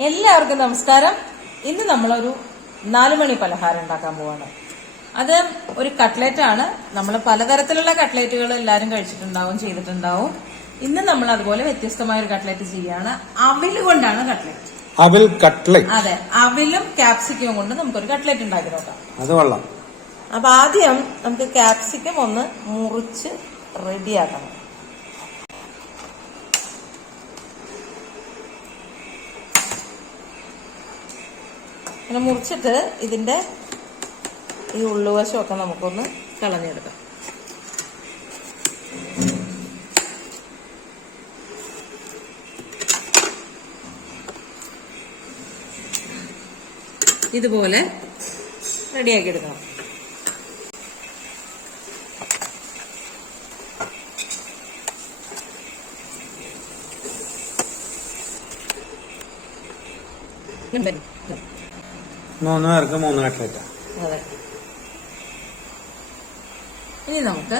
എല്ലാവർക്കും നമസ്കാരം. ഇന്ന് നമ്മളൊരു നാലുമണി പലഹാരം ഉണ്ടാക്കാൻ പോവാണ്. അത് ഒരു കട്ട്ലറ്റ് ആണ്. നമ്മൾ പലതരത്തിലുള്ള കട്ട്ലറ്റുകൾ എല്ലാവരും കഴിച്ചിട്ടുണ്ടാവും ചെയ്തിട്ടുണ്ടാവും. ഇന്ന് നമ്മൾ അതുപോലെ വ്യത്യസ്തമായ ഒരു കട്ട്ലറ്റ് ചെയ്യാണ് അവിൽ കൊണ്ടാണ് കട്ട്ലറ്റ് അവിൽ കട്ട്ലറ്റ് അതെ അവിലും ക്യാപ്സിക്കവും കൊണ്ട് നമുക്കൊരു കട്ട്ലറ്റ് ഉണ്ടാക്കി നോക്കാം. അത് കൊള്ളാം. അപ്പൊ ആദ്യം നമുക്ക് ക്യാപ്സിക്കം ഒന്ന് മുറിച്ച് റെഡിയാക്കണം ഇങ്ങനെ മുറിച്ചിട്ട് ഇതിന്റെ ഈ ഉള്ളുവശമൊക്കെ നമുക്കൊന്ന് കളഞ്ഞെടുക്കാം. ഇതുപോലെ റെഡിയാക്കി എടുക്കണം മൂന്ന് പേർക്ക് മൂന്ന് കട്ട്ലറ്റ് ഇനി നമുക്ക്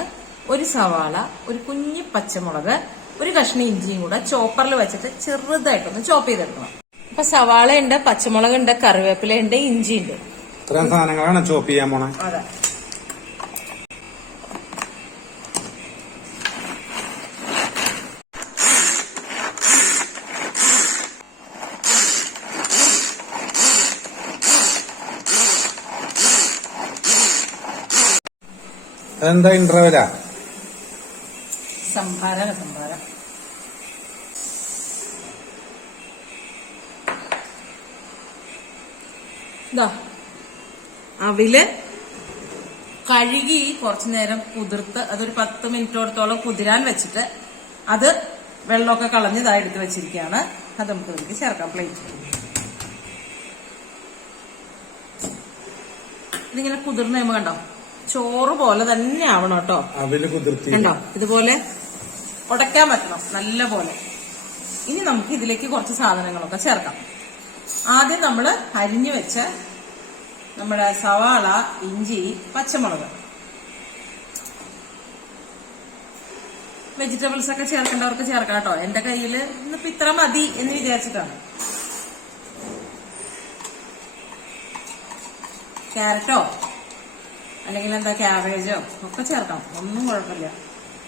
ഒരു സവാള ഒരു കുഞ്ഞി പച്ചമുളക് ഒരു കഷ്ണം ഇഞ്ചിയും കൂടെ ചോപ്പറിൽ വെച്ചിട്ട് ചെറുതായിട്ടൊന്ന് ചോപ്പ് ചെയ്തെടുക്കണം. അപ്പൊ സവാള ഉണ്ട് പച്ചമുളക് ഉണ്ട് കറിവേപ്പില ഉണ്ട് ഇഞ്ചി ഉണ്ട് ഇത്രയും സാധനങ്ങളാണ് ചോപ്പ് ചെയ്യാൻ പോണേ. അതെ. അതെന്താ ഇന്റർവെലാ സംഭാരം അവിൽ? കഴുകി കുറച്ചു നേരം കുതിർത്ത് അതൊരു പത്ത് മിനിറ്റോടത്തോളം കുതിരാൻ വെച്ചിട്ട് അത് വെള്ളമൊക്കെ കളഞ്ഞതായി എടുത്ത് വെച്ചിരിക്കുകയാണ്. അത് നമുക്ക് ഇതിലേക്ക് ചേർക്കാം പ്ലേറ്റ് ഇതിങ്ങനെ കുതിർന്ന് കഴിയുമ്പോ കണ്ടോ? ചോറ് പോലെ തന്നെ ആവണം കേട്ടോ. അവൽ കുതിർത്തി. കണ്ടോ? ഇതുപോലെ ഉടക്കാൻ പറ്റണം നല്ല പോലെ. ഇനി നമുക്ക് ഇതിലേക്ക് കുറച്ച് സാധനങ്ങളൊക്കെ ചേർക്കാം. ആദ്യം നമ്മൾ അരിഞ്ഞു വെച്ച നമ്മുടെ സവാള ഇഞ്ചി പച്ചമുളക്. വെജിറ്റബിൾസ് ഒക്കെ ചേർക്കേണ്ടവർക്ക് ചേർക്കാം കേട്ടോ. എന്റെ കയ്യിൽ ഇന്നിപ്പോ ഇത്ര മതി എന്ന് വിചാരിച്ചിട്ടാണ്. ക്യാരറ്റോ അല്ലെങ്കിൽ എന്താ ക്യാബേജോ ഒക്കെ ചേർക്കാം ഒന്നും കുഴപ്പമില്ല.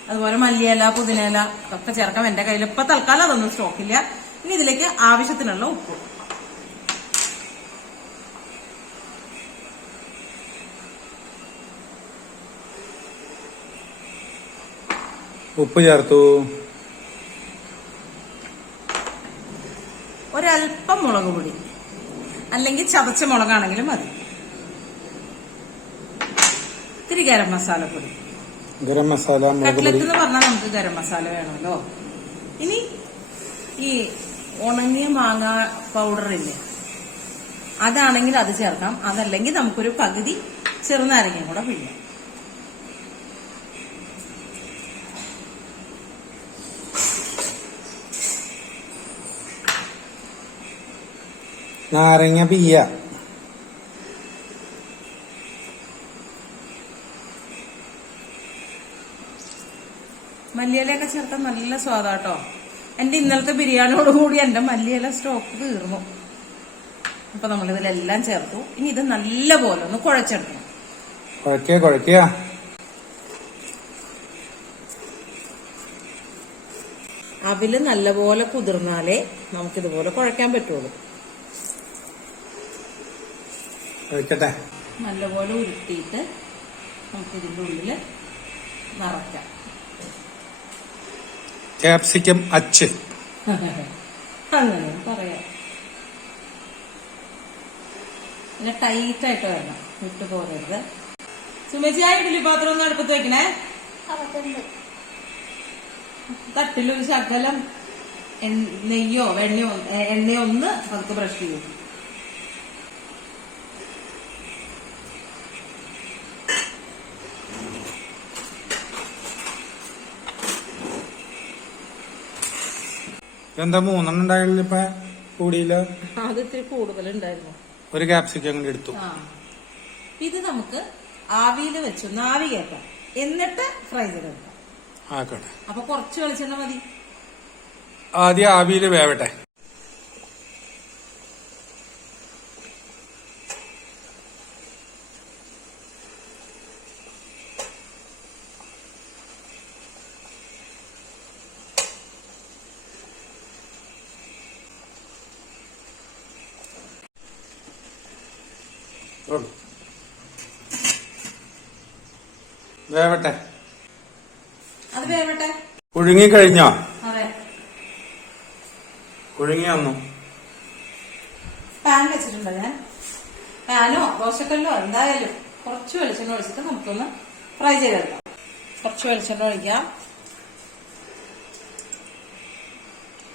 അതുപോലെ മല്ലിയില പുതിനയില ഒക്കെ ചേർക്കാം എന്റെ കയ്യിൽ ഇപ്പൊ തൽക്കാലം അതൊന്നും സ്റ്റോക്കില്ല ഇനി ഇതിലേക്ക് ആവശ്യത്തിനുള്ള ഉപ്പ്. ഉപ്പ് ചേർത്തു. ഒരല്പം മുളക് പൊടി. അല്ലെങ്കിൽ ചതച്ച മുളകാണെങ്കിലും മതി. ഇത്തിരി ഗരം മസാല പൊടി. ഗരം മസാല കട്ട്ലറ്റ് എന്ന് പറഞ്ഞാൽ നമുക്ക് ഗരം മസാല വേണമല്ലോ. ഇനി ഈ ഉണങ്ങിയ മാങ്ങ പൗഡർ ഇല്ലേ? അതാണെങ്കിൽ അത് ചേർക്കാം. അതല്ലെങ്കിൽ നമുക്കൊരു പകുതി ചെറുനാരങ്ങയും കൂടെ പിഴിയാം. നാരങ്ങ പിയ്യ. മല്ലിയിലയൊക്കെ ചേർത്ത നല്ല സ്വാദാട്ടോ. എന്റെ ഇന്നലത്തെ ബിരിയാണിയോട് കൂടി എന്റെ മല്ലിയില സ്റ്റോക്ക് തീർന്നു. അപ്പൊ നമ്മളിതിലെല്ലാം ചേർത്തു. ഇനി ഇത് നല്ല പോലെ ഒന്ന് കുഴച്ചെടുക്കണം. കുഴക്കുക കുഴക്കുക അവിൽ നല്ലപോലെ കുതിർന്നാലേ നമുക്കിതുപോലെ കുഴക്കാൻ പറ്റുള്ളൂ. കഴിക്കട്ടെ. നല്ലപോലെ ഉരുട്ടിയിട്ട് നമുക്കിതിന്റെ ഉള്ളിൽ നിറയ്ക്കാം. ക്യാപ്സിക്കം അച്ച്. അങ്ങനെ വിട്ടു പാത്രം അടുപ്പത്ത് വെക്കണേ. തട്ടിലൊരു ശകലം നെയ്യോ വെണ്ണയോ എണ്ണയോ ഒന്ന് പതുക്കെ ബ്രഷ് ചെയ്യും. എന്താ മൂന്നെണ്ണം ഉണ്ടായില്ല ഇപ്പൊ കൂടിയില്ല? അത് ഇത്തിരി കൂടുതലുണ്ടായിരുന്നു. ഒരു ക്യാപ്സിക്കം കൂടി എടുത്തു. ഇത് നമുക്ക് ആവിയിൽ വെച്ചു. ആവി കേട്ടോ എന്നിട്ട് ഫ്രൈ ചെയ്തെടുക്കാം. ആക്കട്ടെ. അപ്പൊ കുറച്ച് വെളിച്ചെണ്ണ മതി. ആദ്യം ആവിയിൽ വേവട്ടെ. വേവട്ടെ. അത് വേവട്ടെ. പുഴുങ്ങി കഴിഞ്ഞോ അതെ. പുഴുങ്ങി വന്നു. പാൻ വെച്ചിട്ടുണ്ട് ഞാൻ. പാനോ ദോശക്കല്ലോ എന്തായാലും കുറച്ച് വെളിച്ചെണ്ണ ഒഴിച്ചിട്ട് നമുക്കൊന്ന് ഫ്രൈ ചെയ്തെടുക്കാം. കുറച്ച് വെളിച്ചെണ്ണ ഒഴിക്കാം.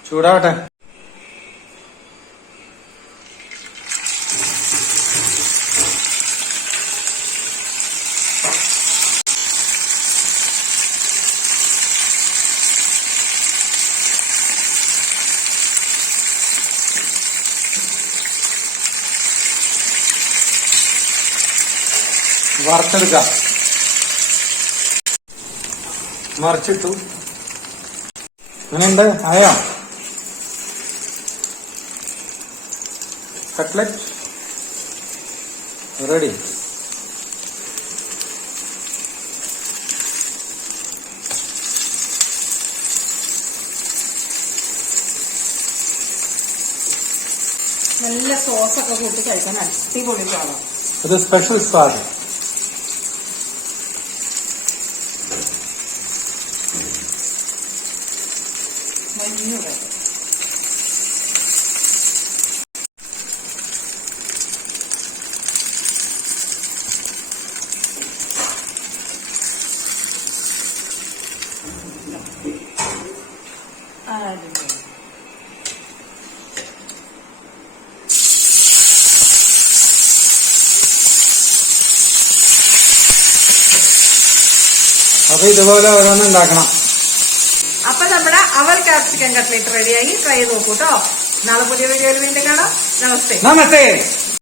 ചൂടാവട്ടെ. വറുത്തെടുക്കാം. മറിച്ചിട്ടു. അങ്ങനെയുണ്ട് ആയോ? കട്ട്ലറ്റ് റെഡി നല്ല സോസൊക്കെ കൂട്ടി കഴിക്കാൻ അടിപൊളി സാധനം. ഇത് സ്പെഷ്യൽ സ്വാദ് മഞ്ഞൂടെ അടിപൊളി അപ്പൊ ഇതുപോലെ ഓരോന്നും ഉണ്ടാക്കണം. ക്യാപ്സിക്കൻ കട്ട്ലേറ്റ് റെഡിയായി ട്രൈ ചെയ്ത് നോക്കൂട്ടോ നാളെ പുതിയ വീഡിയോയിൽ വീണ്ടും കാണാം. നമസ്തേ. നമസ്തേ.